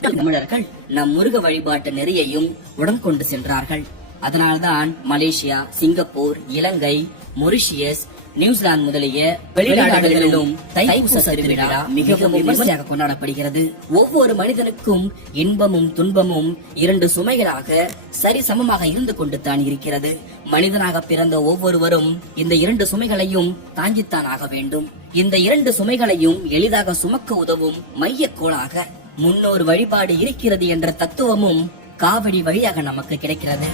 தமிழர்கள் நம் முருக வழிபாட்டு நெறியையும் உடன் கொண்டு சென்றார்கள். அதனால்தான் Malaysia Singapore Ilangai Mauritius New Zealand முதலிய வெளிநாடுகளிலும் தைப்பூச திருவிழா மிகவும் விமர்சையாக கொண்டாடப்படுகிறது. ஒவ்வொரு மனிதனுக்கும் இன்பமும் துன்பமும் இரண்டு சுமைகளாக சரிசமமாக இருந்து கொண்டு தான் இருக்கிறது. மனிதனாக பிறந்த ஒவ்வொருவரும் இந்த இரண்டு சுமைகளையும் தாங்கித்தான் ஆக வேண்டும். இந்த இரண்டு சுமைகளையும் எளிதாக சுமக்க உதவும் மையக்கோளாக முன்னோர் வழிபாடு இருக்கிறது என்ற தத்துவமும் காவடி வழியாக நமக்கு கிடைக்கிறது.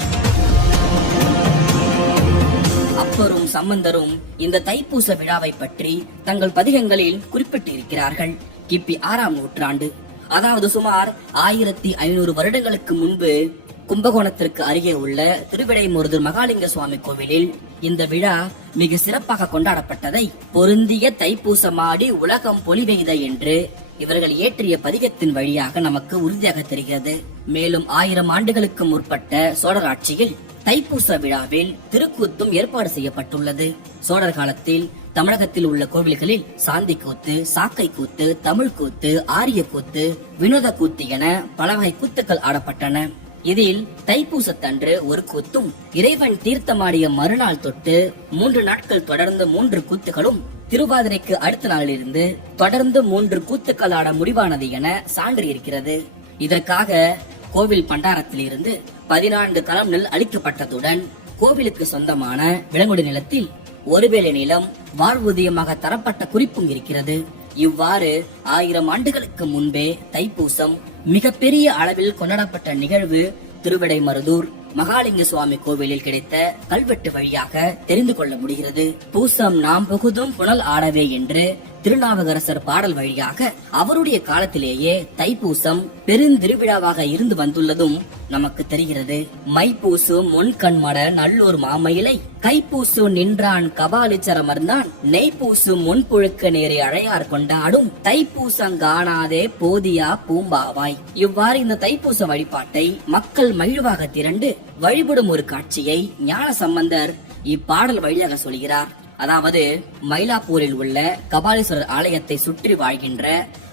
அப்பரும் சம்பந்தரும் இந்த தைப்பூச விழாவை பற்றி தங்கள் பதிகங்களில் குறிப்பிட்டிருக்கிறார்கள். கிபி ஆறாம் நூற்றாண்டு. அதாவது சுமார் ஆயிரத்தி ஐநூறு வருடங்களுக்கு முன்பு கும்பகோணத்திற்கு அருகே உள்ள திருவிடைமுருதூர் மகாலிங்க சுவாமி கோவிலில் இந்த விழா மிக சிறப்பாக கொண்டாடப்பட்டதை பொருந்திய தைப்பூசமாடி உலகம் பொலிவெய்த என்று இவர்கள் இயற்றிய பதிகத்தின் வழியாக நமக்கு உறுதியாக தெரிகிறது. மேலும் ஆயிரம் ஆண்டுகளுக்கு முற்பட்ட சோழர் ஆட்சியில் தைப்பூச விழாவில் திருக்கூத்தும் ஏற்பாடு செய்யப்பட்டுள்ளது. சோழர் காலத்தில் தமிழகத்தில் உள்ள கோவில்களில் சாந்தி கூத்து சாக்கை கூத்து தமிழ் கூத்து ஆரிய கூத்து வினோத கூத்து என பல வகை கூத்துக்கள் ஆடப்பட்டன. இதில் தைப்பூசத்தன்று ஒரு கூத்தும் இறைவன் தீர்த்தமாடிய மறுநாள் தொட்டு மூன்று நாட்கள் தொடர்ந்து மூன்று கூத்துகளும் திருவாதிரைக்கு அடுத்த நாளிலிருந்து தொடர்ந்து மூன்று கூத்துக்கள் ஆட முடிவானது என சான்று இருக்கிறது இதற்காக கோவில் பண்டாரத்திலிருந்து பதினான்கு களம் நெல் அளிக்கப்பட்டதுடன் கோவிலுக்கு சொந்தமான விலங்குடி நிலத்தில் ஒருவேளை நிலம் வாழ்வூதியமாக தரப்பட்ட குறிப்பும் இருக்கிறது. இவ்வாறு ஆயிரம் ஆண்டுகளுக்கு முன்பே தைப்பூசம் மிகப்பெரிய அளவில் கொண்டாடப்பட்ட நிகழ்வு திருவிடைமருதூர் மகாலிங்க சுவாமி கோவிலில் கிடைத்த கல்வெட்டு வழியாக தெரிந்து கொள்ள முடிகிறது. பூசம் நாம் புகுதும் புனல் ஆடவே என்று திருநாவுக்கரசர் பாடல் வழியாக அவருடைய காலத்திலேயே தைப்பூசம் பெருந்திருவிழாவாக இருந்து வந்துள்ளதும் நமக்கு தெரிகிறது. மைப்பூசு முன்கண்மட நல்லூர் மாமயிலை கைப்பூசு நின்றான் கபாலிச்சரமர்ந்தான் நெய்ப்பூசு முன்புழுக்க நேரே அழையார் கொண்டாடும் தைப்பூசங்காணாதே போதியா பூம்பாவாய். இவ்வாறு இந்த தைப்பூச வழிபாட்டை மக்கள் மகிழ்வாக திரண்டு வழிபடும் ஒரு காட்சியை ஞான சம்பந்தர் இப்பாடல் வழியாக சொல்கிறார். அதாவது மயிலாப்பூரில் உள்ள கபாலீஸ்வரர் ஆலயத்தை சுற்றி வாழ்கின்ற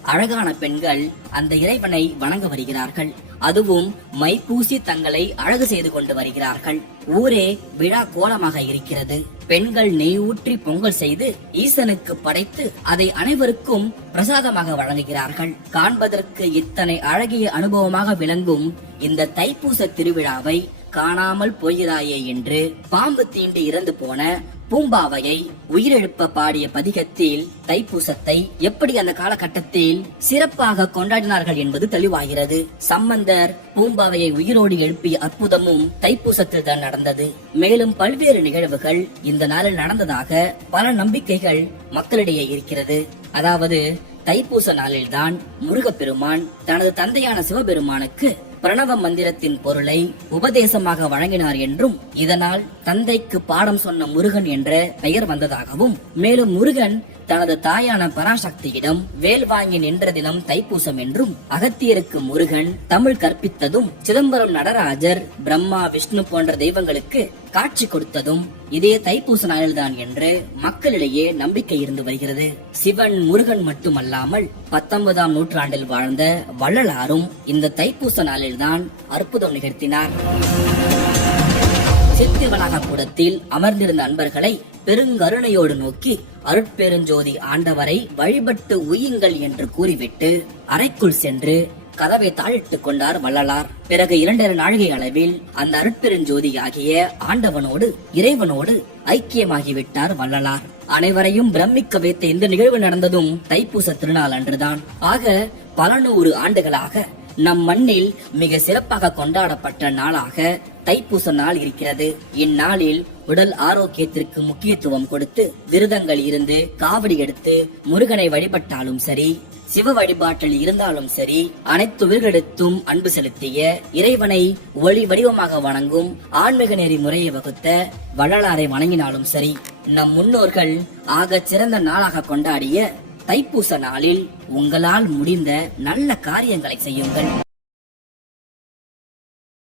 அழகான பெண்கள் அந்த இறைவனை வணங்க வருகிறார்கள். அதுவும் மைப்பூசி தங்களை அழகு செய்து கொண்டு வருகிறார்கள். ஊரே விழா கோலமாக இருக்கிறது. பெண்கள் நெய் ஊற்றி பொங்கல் செய்து ஈசனுக்கு படைத்து அதை அனைவருக்கும் பிரசாதமாக வழங்குகிறார்கள். காண்பதற்கு இத்தனை அழகிய அனுபவமாக விளங்கும் இந்த தைப்பூச திருவிழாவை காணாமல் போகிறாயே என்று பாம்பு தீண்டு இறந்து போன பூம்பாவையை உயிரெழுப்ப பாடிய பதிகத்தில் தைப்பூசத்தை எப்படி அந்த காலகட்டத்தில் சிறப்பாக கொண்டாடினார்கள் என்பது தெளிவாகிறது. சம்பந்தர் பூம்பாவையை உயிரோடு எழுப்பிய அற்புதமும் தைப்பூசத்தில் தான் நடந்தது. மேலும் பல்வேறு நிகழ்வுகள் இந்த நாளில் நடந்ததாக பல நம்பிக்கைகள் மக்களிடையே இருக்கிறது. அதாவது தைப்பூச நாளில்தான் முருகப்பெருமான் தனது தந்தையான சிவபெருமானுக்கு பிரணவ மந்திரத்தின் பொருளை உபதேசமாக வழங்கினார் என்றும் இதனால் தந்தைக்கு பாடம் சொன்ன முருகன் என்ற பெயர் வந்ததாகவும் மேலும் முருகன் தனது தாயான பராசக்தியிடம் வேல் வாங்கி நின்ற தினம் தைப்பூசம் என்றும் அகத்தியருக்கு முருகன் தமிழ் கற்பித்ததும் சிதம்பரம் நடராஜர் பிரம்மா விஷ்ணு போன்ற தெய்வங்களுக்கு காட்சி கொடுத்ததும் இதே தைப்பூச நாளில்தான் என்று மக்களிடையே நம்பிக்கை இருந்து வருகிறது. சிவன் முருகன் மட்டுமல்லாமல் பத்தொன்பதாம் நூற்றாண்டில் வாழ்ந்த வள்ளலாரும் இந்த தைப்பூச நாளில்தான் அற்புதம் நிகழ்த்தினார். சித்தி வளாகக்கூடத்தில் அமர்ந்திருந்த அன்பர்களை பெருங்கருணையோடு நோக்கி அருட்பெருஞ்சோதி ஆண்டவரை வழிபட்டு உயுங்கள் என்று கூறிவிட்டு அறைக்குள் சென்று கதவை தாழிட்டுக் கொண்டார் வள்ளலார். பிறகு இரண்டரை நாழிகை அளவில் அந்த அருட்பெருஞ்சோதி ஆகிய ஆண்டவனோடு இறைவனோடு ஐக்கியமாகிவிட்டார் வள்ளலார். அனைவரையும் பிரமிக்க வைத்த இந்த நிகழ்வு நடந்ததும் தைப்பூச திருநாள் அன்றுதான். ஆக பல நூறு ஆண்டுகளாக நம் மண்ணில் மிக சிறப்பாக கொண்டாடப்பட்ட நாளாக தைப்பூச நாள் இருக்கிறது. இந்நாளில் உடல் ஆரோக்கியத்திற்கு முக்கியத்துவம் கொடுத்து விரதங்கள் இருந்து காவடி எடுத்து முருகனை வழிபட்டாலும் சரி சிவ வழிபாட்டில் இருந்தாலும் சரி அனைத்து உயிர்களிடத்தும் அன்பு செலுத்திய இறைவனை ஒளி வடிவமாக வணங்கும் ஆன்மீக நெறி முறையை வகுத்த வள்ளலாரை வணங்கினாலும் சரி நம் முன்னோர்கள் ஆகச் சிறந்த நாளாக கொண்டாடிய தைப்பூச நாளில் உங்களால் முடிந்த நல்ல காரியங்களை செய்யுங்கள்.